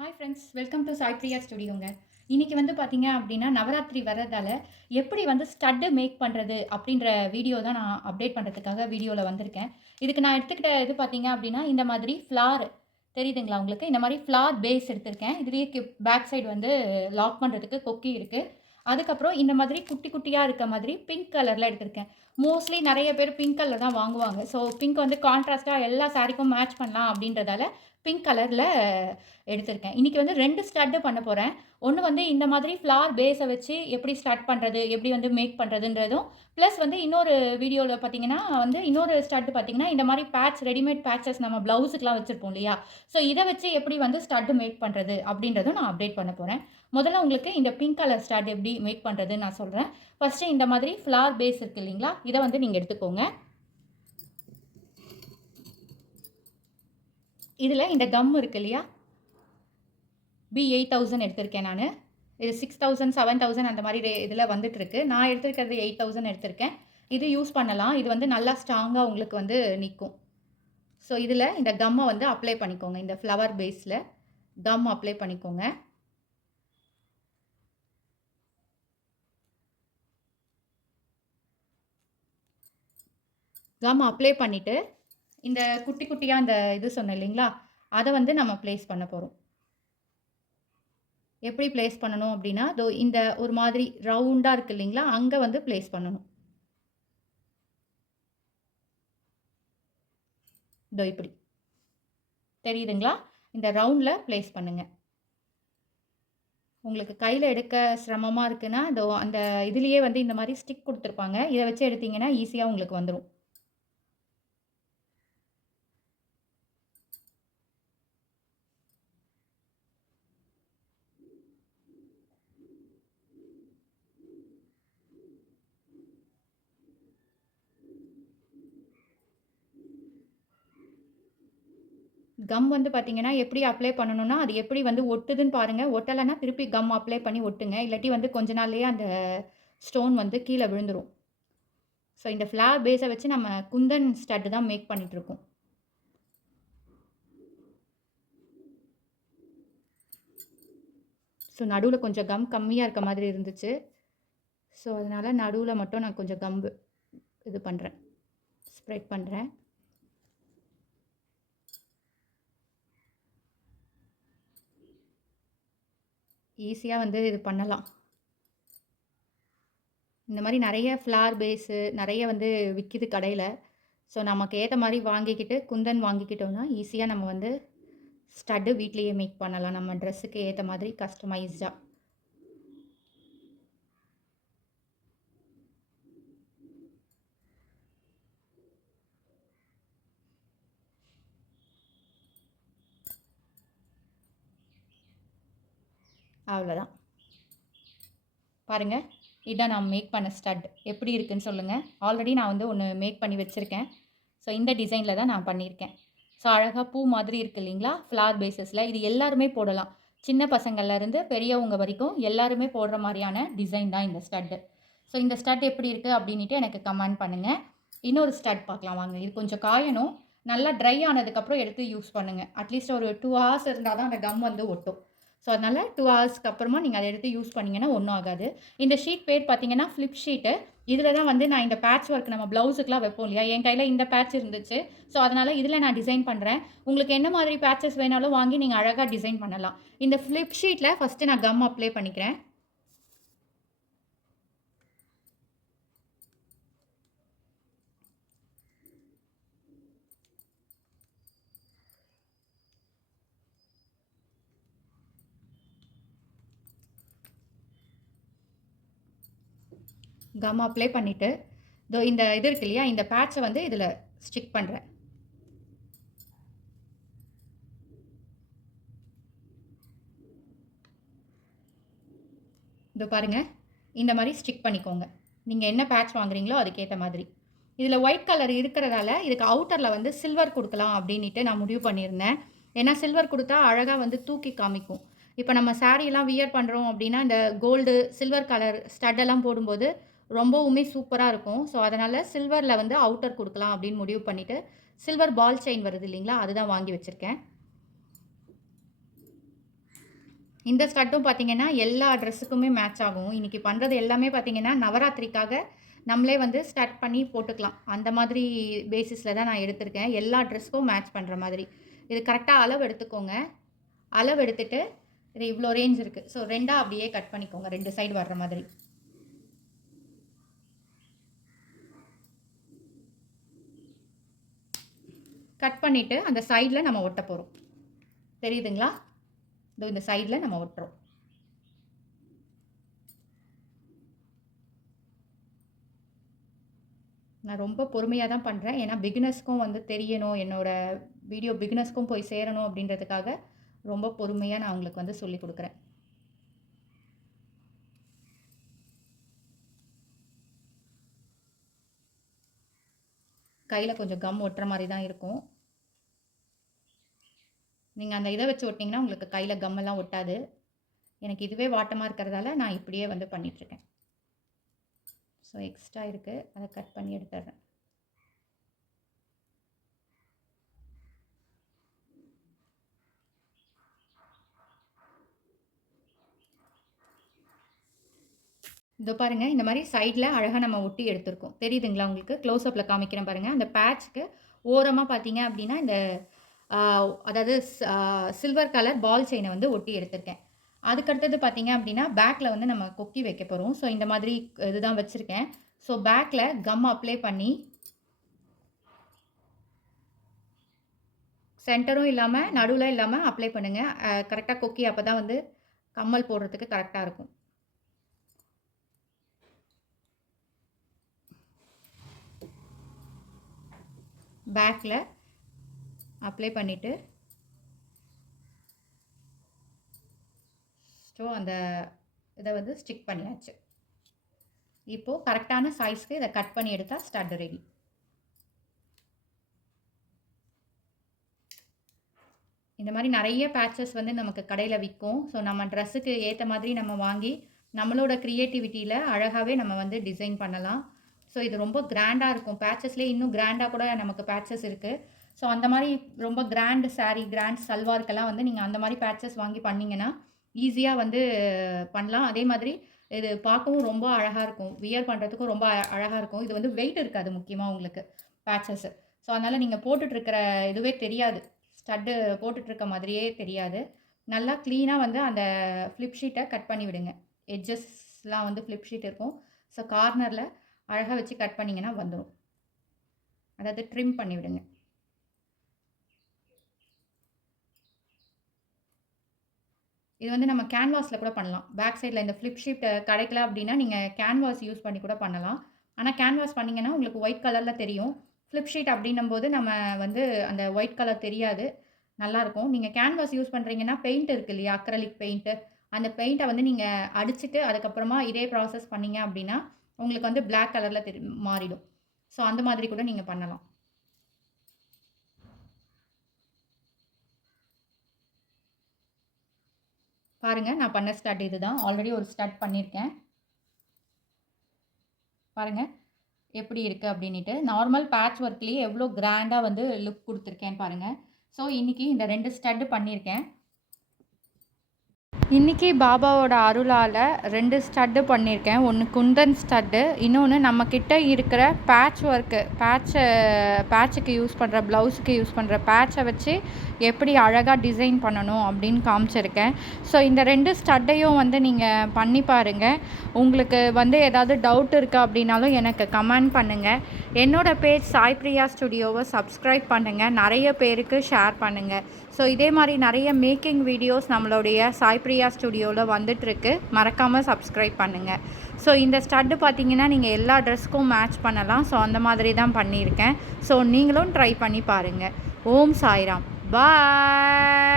Hi friends, welcome to Sai Priya ஸ்டுடியோங்க. இன்னைக்கு வந்து பார்த்தீங்க அப்படின்னா, நவராத்திரி வர்றதால எப்படி வந்து ஸ்டட்டு மேக் பண்ணுறது அப்படின்ற வீடியோ தான் நான் அப்டேட் பண்ணுறதுக்காக வீடியோவில் வந்திருக்கேன். இதுக்கு நான் எடுத்துக்கிட்ட இது பார்த்தீங்க அப்படின்னா, இந்த மாதிரி ஃப்ளார் தெரியுதுங்களா உங்களுக்கு? இந்த மாதிரி ஃப்ளார் பேஸ் எடுத்திருக்கேன். இதுலேயே பேக் சைடு வந்து லாக் பண்ணுறதுக்கு கொக்கி இருக்குது. அதுக்கப்புறம் இந்த மாதிரி குட்டி குட்டியாக இருக்க மாதிரி பிங்க் கலரில் எடுத்திருக்கேன். மோஸ்ட்லி நிறைய பேர் பிங்க் கலர் தான் வாங்குவாங்க. ஸோ பிங்க் வந்து கான்ட்ராஸ்ட்டாக எல்லா சாரீக்கும் மேட்ச் பண்ணலாம் அப்படின்றதால பிங்க் கலரில் எடுத்திருக்கேன். இன்றைக்கி வந்து 2 ஸ்டட்டு பண்ண போகிறேன். ஒன்று வந்து இந்த மாதிரி ஃப்ளார் பேஸை வச்சு எப்படி ஸ்டார்ட் பண்ணுறது, எப்படி வந்து மேக் பண்ணுறதுன்றதும், ப்ளஸ் வந்து இன்னொரு வீடியோவில் பார்த்தீங்கன்னா வந்து இன்னொரு ஸ்டட்டு பார்த்தீங்கன்னா, இந்த மாதிரி பேட்ச் ரெடிமேட் பேட்சஸ் நம்ம ப்ளவுஸுக்குலாம் வச்சுருப்போம் இல்லையா? ஸோ இதை வச்சு எப்படி வந்து ஸ்டட்டு மேக் பண்ணுறது அப்படின்றதும் நான் அப்டேட் பண்ண போகிறேன். முதல்ல உங்களுக்கு இந்த பிங்க் கலர் ஸ்டட் எப்படி மேக் பண்ணுறதுன்னு நான் சொல்கிறேன். ஃபஸ்ட்டு இந்த மாதிரி ஃப்ளார் பேஸ் இருக்குது இல்லைங்களா? இதை வந்து நீங்கள் எடுத்துக்கோங்க. இதில் இந்த கம் இருக்குது இல்லையா? B8000 எடுத்திருக்கேன் நான். இது 6000 7000 அந்த மாதிரி இதில் வந்துட்டுருக்கு. நான் எடுத்திருக்கிறது 8000 எடுத்திருக்கேன். இது யூஸ் பண்ணலாம். இது வந்து நல்லா ஸ்ட்ராங்காக உங்களுக்கு வந்து நிற்கும். ஸோ இதில் இந்த கம்மை வந்து அப்ளை பண்ணிக்கோங்க. இந்த ஃப்ளவர் பேஸில் கம் அப்ளை பண்ணிக்கோங்க. கம் அப்ளை பண்ணிவிட்டு இந்த குட்டி குட்டியாக இந்த இது சொன்னேன் இல்லைங்களா, அதை வந்து நம்ம ப்ளேஸ் பண்ண போகிறோம். எப்படி ப்ளேஸ் பண்ணணும் அப்படின்னா, இந்த ஒரு மாதிரி ரவுண்டாக இருக்குது இல்லைங்களா, அங்கே வந்து ப்ளேஸ் பண்ணணும். இப்படி தெரியுதுங்களா? இந்த ரவுண்டில் ப்ளேஸ் பண்ணுங்கள். உங்களுக்கு கையில் எடுக்க சிரமமாக இருக்குன்னா, அந்த இதுலேயே வந்து இந்த மாதிரி ஸ்டிக் கொடுத்துருப்பாங்க. இதை வச்சு எடுத்தீங்கன்னா ஈஸியாக உங்களுக்கு வந்துடும். கம் வந்து பார்த்தீங்கன்னா, எப்படி அப்ளை பண்ணணும்னா, அது எப்படி வந்து ஒட்டுதுன்னு பாருங்கள். ஒட்டலைன்னா திருப்பி கம் அப்ளை பண்ணி ஒட்டுங்க. இல்லாட்டி வந்து கொஞ்ச நாள்லேயே அந்த ஸ்டோன் வந்து கீழே விழுந்துடும். ஸோ இந்த ஃப்ளார் பேஸை வச்சு நம்ம குந்தன் ஸ்டட்டு தான் மேக் பண்ணிகிட்ருக்கோம். ஸோ நடுவில் கொஞ்சம் கம் கம்மியாக இருக்க மாதிரி இருந்துச்சு. ஸோ அதனால் நடுவில் மட்டும் நான் கொஞ்சம் கம்பு இது பண்ணுறேன், ஸ்ப்ரெட் பண்ணுறேன். ஈஸியாக வந்து இது பண்ணலாம். இந்த மாதிரி நிறைய ஃப்ளார் பேஸு நிறைய வந்து விற்கிது கடையில். ஸோ நமக்கு ஏற்ற மாதிரி வாங்கிக்கிட்டு குந்தன் வாங்கிக்கிட்டோம்னா ஈஸியாக நம்ம வந்து ஸ்டட்டு வீட்லேயே மேக் பண்ணலாம். நம்ம ட்ரெஸ்ஸுக்கு ஏற்ற மாதிரி கஸ்டமைஸ்டாக. அவ்வளோதான். பாருங்கள், இதான் நான் மேக் பண்ண ஸ்டட். எப்படி இருக்குதுன்னு சொல்லுங்கள். ஆல்ரெடி நான் வந்து ஒன்று மேக் பண்ணி வச்சுருக்கேன். ஸோ இந்த டிசைனில் தான் நான் பண்ணியிருக்கேன். ஸோ அழகாக பூ மாதிரி இருக்குது இல்லைங்களா, ஃப்ளார் பேஸஸில். இது எல்லாருமே போடலாம். சின்ன பசங்கள்லேருந்து பெரியவங்க வரைக்கும் எல்லாருமே போடுற மாதிரியான டிசைன் தான் இந்த ஸ்டட்டு. ஸோ இந்த ஸ்டட் எப்படி இருக்குது அப்படின்ட்டு எனக்கு கமெண்ட் பண்ணுங்கள். இன்னொரு ஸ்டட் பார்க்கலாம் வாங்க. இது கொஞ்சம் காயணும். நல்லா ட்ரை ஆனதுக்கப்புறம் எடுத்து யூஸ் பண்ணுங்கள். அட்லீஸ்ட் ஒரு 2 hours இருந்தால் தான் அந்த கம் வந்து ஒட்டும். ஸோ அதனால் 2 ஹவர்ஸ்க்கு அப்புறமா நீங்கள் அதை எடுத்து யூஸ் பண்ணிங்கன்னா ஒன்றும் ஆகாது. இந்த ஷீட் பேர் பார்த்தீங்கன்னா ஃப்ளிப் ஷீட்டு. இதில் தான் வந்து நான் இந்த பேட்ச் ஒர்க் நம்ம ப்ளவுஸுக்குலாம் வைப்போம் இல்லையா, என் கையில் இந்த பேட்ச் இருந்துச்சு. ஸோ அதனால் இதில் நான் டிசைன் பண்ணுறேன். உங்களுக்கு என்ன மாதிரி பேட்சஸ் வேணாலும் வாங்கி நீங்கள் அழகாக டிசைன் பண்ணலாம். இந்த ஃப்ளிப் ஷீட்டில் ஃபஸ்ட்டு நான் கம் அப்ளை பண்ணிக்கிறேன். கம் அப்ளை பண்ணிவிட்டு இந்த இது இருக்கு இல்லையா, இந்த பேட்சை வந்து இதில் ஸ்டிக் பண்ணுறேன். இதோ பாருங்கள், இந்த மாதிரி ஸ்டிக் பண்ணிக்கோங்க. நீங்கள் என்ன பேட்ச் வாங்குறீங்களோ அதுக்கேற்ற மாதிரி. இதில் ஒயிட் கலர் இருக்கிறதால இதுக்கு அவுட்டரில் வந்து சில்வர் கொடுக்கலாம் அப்படின்ட்டு நான் முடிவு பண்ணியிருந்தேன். ஏன்னா சில்வர் கொடுத்தா அழகாக வந்து தூக்கி காமிக்கும். இப்போ நம்ம சாரீலாம் வியர் பண்ணுறோம் அப்படின்னா இந்த கோல்டு சில்வர் கலர் ஸ்டட்டெல்லாம் போடும்போது ரொம்பவுமே சூப்பராக இருக்கும். ஸோ அதனால் சில்வரில் வந்து அவுட்டர் கொடுக்கலாம் அப்படின்னு முடிவு பண்ணிவிட்டு சில்வர் பால் செயின் வருது இல்லைங்களா, அதுதான் வாங்கி வச்சுருக்கேன். இந்த ஸ்டட்டும் பார்த்தீங்கன்னா எல்லா ட்ரெஸ்ஸுக்குமே மேட்ச் ஆகும். இன்றைக்கி பண்ணுறது எல்லாமே பார்த்தீங்கன்னா நவராத்திரிக்காக நம்மளே வந்து ஸ்டட் பண்ணி போட்டுக்கலாம். அந்த மாதிரி பேசிஸில் தான் நான் எடுத்திருக்கேன். எல்லா ட்ரெஸ்ஸுக்கும் மேட்ச் பண்ணுற மாதிரி. இது கரெக்டாக அளவு எடுத்துக்கோங்க. அளவு எடுத்துட்டு இது இவ்வளோ ரேஞ்ச் இருக்குது. ஸோ 2ஆ அப்படியே கட் பண்ணிக்கோங்க, 2 சைடு வர்ற மாதிரி. கட் பண்ணிவிட்டு அந்த சைடில் நம்ம ஒட்ட போகிறோம். தெரியுதுங்களா? இந்த சைடில் நம்ம ஒட்டுறோம். நான் ரொம்ப பொறுமையாக தான் பண்ணுறேன். ஏன்னா பிகினர்ஸ்க்கும் வந்து தெரியணும், என்னோடய வீடியோ பிகினர்ஸ்க்கும் போய் சேரணும் அப்படின்றதுக்காக ரொம்ப பொறுமையாக நான் உங்களுக்கு வந்து சொல்லி கொடுக்குறேன். கையில் கொஞ்சம் கம் ஒட்டுற மாதிரி தான் இருக்கும். நீங்கள் அந்த இதை வச்சு ஒட்டிங்கன்னா உங்களுக்கு கையில் கம்மெல்லாம் ஒட்டாது. எனக்கு இதுவே வாட்டமாக இருக்கிறதால நான் இப்படியே வந்து பண்ணிகிட்ருக்கேன். ஸோ எக்ஸ்ட்ரா இருக்குது, அதை கட் பண்ணி எடுத்துடுறேன். இதோ பாருங்கள், இந்த மாதிரி சைடில் அழகாக நம்ம ஒட்டி எடுத்துருக்கோம். தெரியுதுங்களா உங்களுக்கு? க்ளோஸ்அப்பில் காமிக்கிறேன் பாருங்கள். அந்த பேட்ச்க்கு ஓரமாக பார்த்தீங்க அப்படின்னா இந்த அதாவது சில்வர் கலர் பால் செயினை வந்து ஒட்டி எடுத்திருக்கேன். அதுக்கடுத்தது பார்த்தீங்க அப்படின்னா பேக்கில் வந்து நம்ம கொக்கி வைக்க போகிறோம். ஸோ இந்த மாதிரி இதுதான் வச்சுருக்கேன். ஸோ பேக்கில் கம் அப்ளை பண்ணி சென்டரும் இல்லாமல் நடுவில் இல்லாமல் அப்ளை பண்ணுங்கள். கரெக்டாக கொக்கி அப்போ தான் வந்து கம்மல் போடுறதுக்கு கரெக்டாக இருக்கும். பேக்கில் அப்ளை பண்ணிவிட்டு ஸோ அந்த இதை வந்து ஸ்டிக் பண்ணியாச்சு. இப்போது கரெக்டான சைஸ்க்கு இதை கட் பண்ணி எடுத்தால் ஸ்டட் ரெடி. இந்த மாதிரி நிறைய பேட்சஸ் வந்து நமக்கு கடையில் விற்கும். ஸோ நம்ம ட்ரெஸ்ஸுக்கு ஏற்ற மாதிரி நம்ம வாங்கி நம்மளோட க்ரியேட்டிவிட்டியில் அழகாகவே நம்ம வந்து டிசைன் பண்ணலாம். ஸோ இது ரொம்ப கிராண்டாக இருக்கும். பேட்சஸ்லேயே இன்னும் கிராண்டாக கூட நமக்கு பேட்சஸ் இருக்குது. ஸோ அந்த மாதிரி ரொம்ப கிராண்ட் சாரீ, கிராண்ட் சல்வாருக்கெல்லாம் வந்து நீங்கள் அந்த மாதிரி பேட்சஸ் வாங்கி பண்ணிங்கன்னா ஈஸியாக வந்து பண்ணலாம். அதே மாதிரி இது பார்க்கவும் ரொம்ப அழகாக இருக்கும். வியர் பண்ணுறதுக்கும் ரொம்ப அழகாக இருக்கும். இது வந்து வெயிட் இருக்காது முக்கியமாக உங்களுக்கு பேட்சஸ்ஸு. ஸோ அதனால் நீங்கள் போட்டுட்ருக்கிற இதுவே தெரியாது, ஸ்டட்டு போட்டுட்ருக்க மாதிரியே தெரியாது. நல்லா க்ளீனாக வந்து அந்த ஃப்ளிப் ஷீட்டை கட் பண்ணி விடுங்க. எட்ஜஸ்லாம் வந்து ஃப்ளிப் ஷீட் இருக்கும். ஸோ கார்னரில் அழகாக வச்சு கட் பண்ணிங்கன்னா வந்துடும். அதாவது ட்ரிம் பண்ணி விடுங்க. இது வந்து நம்ம கேன்வாஸில் கூட பண்ணலாம். பேக் சைடில் இந்த ஃப்ளிப் ஷீட் கிடைக்கல அப்படின்னா நீங்கள் கேன்வாஸ் யூஸ் பண்ணி கூட பண்ணலாம். ஆனால் கேன்வாஸ் பண்ணிங்கன்னா உங்களுக்கு ஒயிட் கலரில் தெரியும். ஃப்ளிப் ஷீட் அப்படின்னும்போது நம்ம வந்து அந்த ஒயிட் கலர் தெரியாது, நல்லாயிருக்கும். நீங்கள் கேன்வாஸ் யூஸ் பண்ணுறீங்கன்னா பெயிண்ட் இருக்குது இல்லையா, அக்ரலிக் பெயிண்ட்டு, அந்த பெயிண்ட்டை வந்து நீங்கள் அடிச்சுட்டு அதுக்கப்புறமா இதே ப்ராசஸ் பண்ணிங்க அப்படின்னா உங்களுக்கு வந்து பிளாக் கலரில் மாறிடும். ஸோ அந்த மாதிரி கூட நீங்கள் பண்ணலாம். பாருங்கள், நான் பண்ண ஸ்டட் இது தான். ஆல்ரெடி ஒரு ஸ்டட் பண்ணியிருக்கேன். பாருங்கள் எப்படி இருக்குது அப்படின்ட்டு. நார்மல் பேட்ச் ஒர்க்லேயே எவ்வளோ கிராண்டாக வந்து லுக் கொடுத்துருக்கேன்னு பாருங்கள். ஸோ இன்றைக்கி இந்த 2 ஸ்டட்டு பண்ணியிருக்கேன். இன்றைக்கி பாபாவோட அருளால் 2 ஸ்டட்டு பண்ணியிருக்கேன். ஒன்று குந்தன் ஸ்டட்டு, இன்னொன்று நம்மக்கிட்ட இருக்கிற பேட்ச் ஒர்க்கு, பேட்சுக்கு யூஸ் பண்ணுற ப்ளவுஸுக்கு யூஸ் பண்ணுற பேட்சை வச்சு எப்படி அழகாக டிசைன் பண்ணணும் அப்படின்னு காமிச்சிருக்கேன். ஸோ இந்த 2 ஸ்டட்டையும் வந்து நீங்கள் பண்ணி பாருங்கள். உங்களுக்கு வந்து ஏதாவது டவுட் இருக்குது அப்படின்னாலும் எனக்கு கமெண்ட் பண்ணுங்கள். என்னோடய பேஜ் சாய் பிரியா ஸ்டுடியோவை சப்ஸ்கிரைப் பண்ணுங்கள். நிறைய பேருக்கு ஷேர் பண்ணுங்கள். ஸோ இதே மாதிரி நிறைய மேக்கிங் வீடியோஸ் நம்மளுடைய சாய் பிரியா ஸ்டுடியோவில் வந்துட்டுருக்கு. மறக்காமல் சப்ஸ்கிரைப் பண்ணுங்கள். ஸோ இந்த ஸ்டட்டு பார்த்திங்கன்னா நீங்கள் எல்லா ட்ரெஸ்க்கும் மேட்ச் பண்ணலாம். ஸோ அந்த மாதிரி தான் பண்ணியிருக்கேன். ஸோ நீங்களும் ட்ரை பண்ணி பாருங்கள். ஓம் சாய்ராம். பாய்.